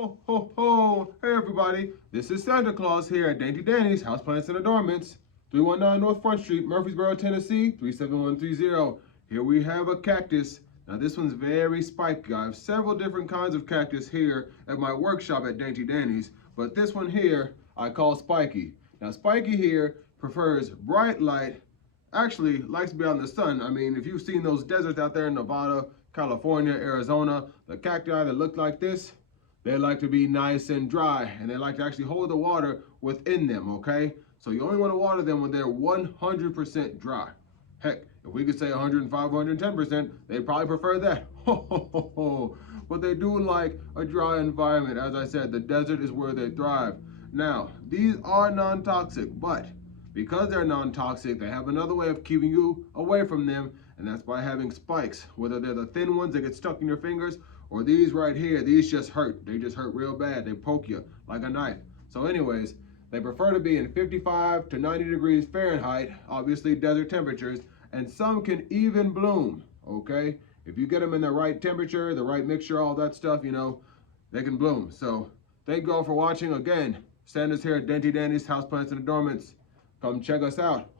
Ho, ho, ho. Hey, everybody. This is Santa Claus here at Dainty Dani's Houseplants and Adornments, 319 North Front Street, Murfreesboro, Tennessee, 37130. Here we have a cactus. Now, this one's very spiky. I have several different kinds of cactus here at my workshop at Dainty Dani's, but this one here I call Spiky. Now, Spiky here prefers bright light, actually likes to be out in the sun. I mean, if you've seen those deserts out there in Nevada, California, Arizona, the cacti that look like this, they like to be nice and dry, and they like to actually hold the water within them, okay? So you only want to water them when they're 100% dry. Heck, if we could say 105, 110%, they'd probably prefer that. But they do like a dry environment. As I said, the desert is where they thrive. Now, these are non-toxic, but because they're non-toxic, they have another way of keeping you away from them, and that's by having spikes. Whether they're the thin ones that get stuck in your fingers, or these right here, these just hurt. They just hurt real bad. They poke you like a knife. So anyways, they prefer to be in 55 to 90 degrees Fahrenheit, obviously desert temperatures, and some can even bloom, okay? If you get them in the right temperature, the right mixture, all that stuff, you know, they can bloom. So thank you all for watching. Again, Santa's here at Dainty Dani's Houseplants and Adornments. Come check us out.